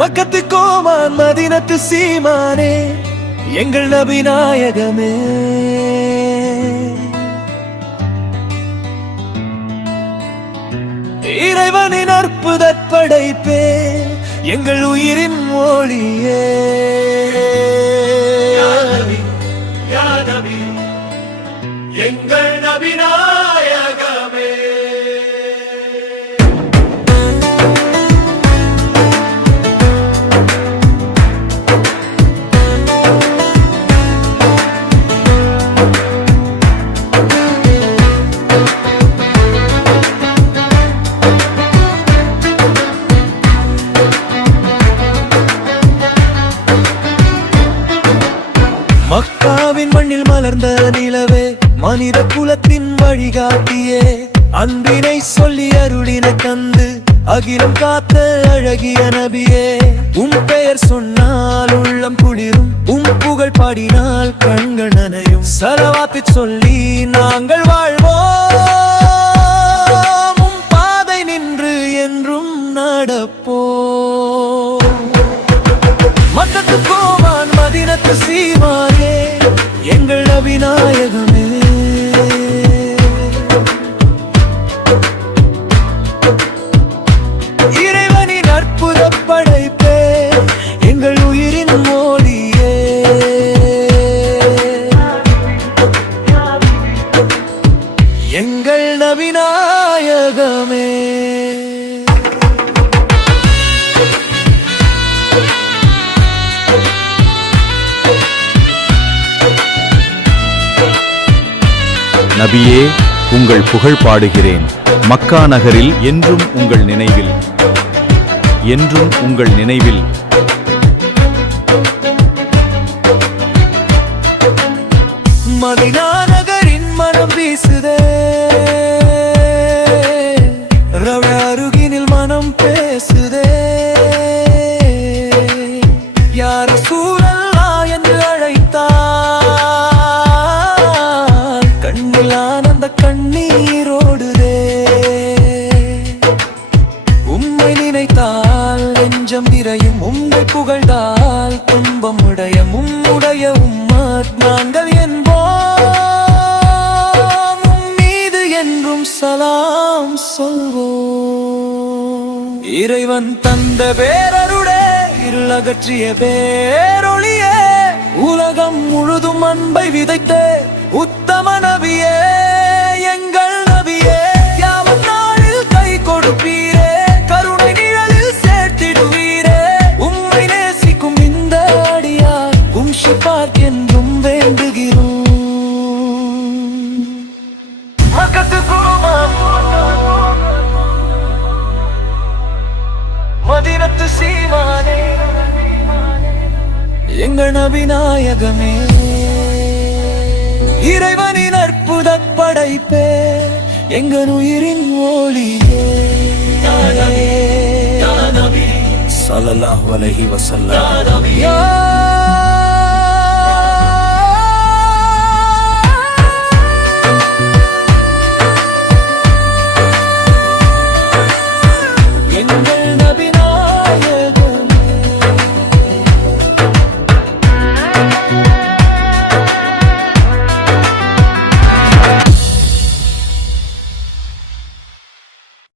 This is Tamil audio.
மக்கத்து கோமான் மதினத்து சீமானே எங்கள் நபி நாயகமே. இறைவனின் அற்புத படைப்பே எங்கள் உயிரின் மொழியே. எங்கள் நபி நாயகமே. மக்காவின் மண்ணில் மலர்ந்த நிலவே, மனித குலத்தின் வழிகாட்டியே, அன்பினை சொல்லி அருளின தந்து அகிலம் காத்த அழகிய நபியே. பெயர் சொன்னால் உள்ளம் குளிரும், புகழ் பாடினால் கண்கள் நனையும். சலவாத்து சொல்லி நாங்கள் வாழ்வோம், பாதை நின்று என்றும் நடப்போம். மக்கத்து கோமான் மதினத்து சீமானே எங்கள் நபி நாயகமே. இறைவனின் அற்புத படைப்பே எங்கள் உயிரின் மொழியே. எங்கள் நபி நாயகமே. நபியே, உங்கள் புகழ் பாடுகிறேன். மக்கா நகரில் என்றும் உங்கள் நினைவில், என்றும் உங்கள் நினைவில். மதீனா நகரின் மனம் வீசுதே, ரவி அருகினில் மனம் பேசுதே. யார் ரசூலல்லா என்று அழைத்தார், கண்ணில் ஆனந்த கண்ணீரோடுதே. உம்மை நினைத்தால் நெஞ்சம் நிறையும், உம்மை புகழ்ந்தால் துன்பம் உடைய. உம்முடைய உம்மத் நாங்கள் என்போம், மீது என்றும் சலாம் சொல்வோம். இறைவன் தந்த பேரருளே, இருளகற்றிய பேரொளியே, உலகம் முழுதும் அன்பை விதைத்த உத்தம நபியே. எங்கள் நபியே, யாவம் நாளில் கை கொடுப்பீரே, கருணை நிழலில் சேர்த்திடுவீரே. உம்மை நேசிக்கும் இந்த அடியார் ஷிஃபாக் என்றும் வேண்டுகிறோம். மக்கத்து கோமான் மதீனத்து சீமானே எங்கள் நபி நாயகமே. இறைவனின் அற்புத படைப்பே எங்கள் உயிரின் ஒளியே. ஸல்லல்லாஹு அலைஹி வஸல்லம்.